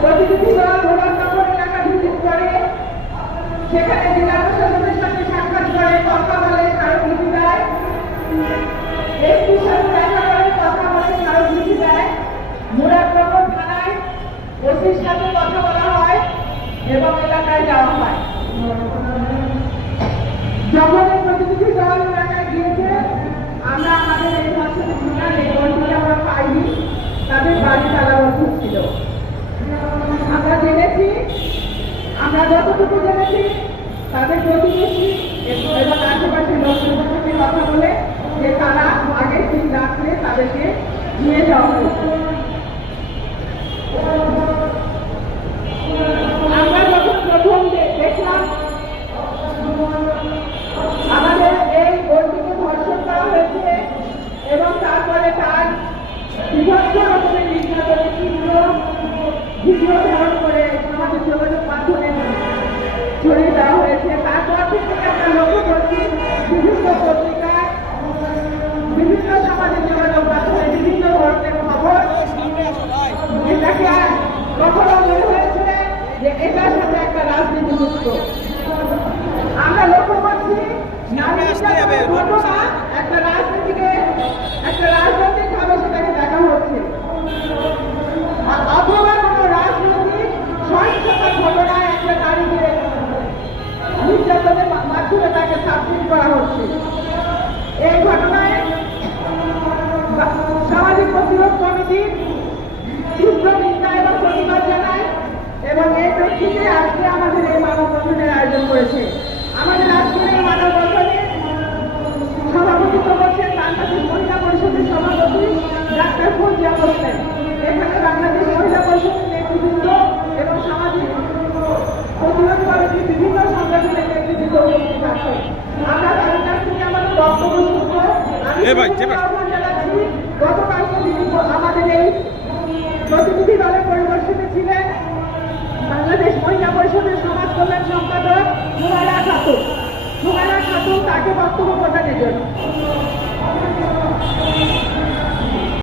প্রতিনিধি দল ভোলানগর এলাকা ভিজিট করে, সেখানে জেলা প্রশাসনের সাথে সাক্ষাৎ করে, কথা বলে, স্মারকলিপি দেয়, এসপির সাথে দেখা করে, কথা বলে, স্মারকলিপি দেয়। মুরাদনগর থানায় ওসির সাথে কথা বলা হয় এবং এলাকায় যাওয়া হয়। যখন এই প্রতিনিধি দল এলাকায় গিয়েছে, আমরা আমাদের এই ভাষণে শোনার এই গল্পটি আমরা পাইনি, তাদের বাড়ি তালাবদ্ধ ছিল। আমরা জেনেছি, আমরা যতটুকু জেনেছি তাদের প্রতিবেশী এবং আশেপাশের লোকজনের সাথে কথা বলে যে তারা আগের দিন রাত্রে তাদেরকে নিয়ে যাওয়া হয়েছে। আমরা যখন প্রথম দেখলাম আমাদের এই বোনটিকে ধর্ষণ করা হয়েছে এবং তারপরে তার বিভৎস রকমের নির্যাতনের ভিডিও ধারণ করে সমাজের যোগাযোগ মাধ্যমে ছড়িয়ে দেওয়া হয়েছে, তারপর থেকে আমরা লক্ষ্য করছি বিভিন্ন পত্রিকায়, বিভিন্ন সমাজের যোগাযোগ মাধ্যমে বিভিন্ন ধরনের খবর। এটাকে কখনো মনে হয়েছে যে এটার সাথে একটা রাজনীতি যুক্ত। আমরা লক্ষ্য করছি নারী নির্যাতনের ঘটনা একটা রাজনৈতিক ভাবে সেটাকে দেখা হচ্ছে, অথবা কোনো রাজনৈতিক সহিংসতার ঘটনায় একটা নারীকে নির্যাতনের মাধ্যমে তাকে সাবজেক্ট করা হচ্ছে। এই ঘটনায় সামাজিক প্রতিরোধ কমিটি তীব্র নিন্দা এবং প্রতিবাদ জানায় এবং এই প্রেক্ষিতে আজকে আমাদের এই মানববন্ধনের আয়োজন করেছে। আমাদের আজকের এই মানববন্ধনে সভাপতিত্ব করছেন বাংলাদেশ মহিলা পরিষদের সভাপতি ডাক্তার ফৌজিয়া হোসেন। এখানে বাংলাদেশ মহিলা পরিষদের নেতৃবৃন্দ এবং সামাজিক প্রতিরোধ কমিটির বিভিন্ন সংগঠনের নেতৃবৃন্দ উপস্থিত আছে। আমরা তাদের কাছ থেকে আমাদের বক্তব্য শুনব। আমি আহ্বান জানাচ্ছি, গতকালকে আমাদের এই প্রতিনিধি দলের পরিদর্শনে ছিলেন বাংলাদেশ মহিলা পরিষদের সমাজ কল্যাণ সম্পাদক সুমাইরা খাতুন, তাকে বক্তব্য প্রদানের জন্য।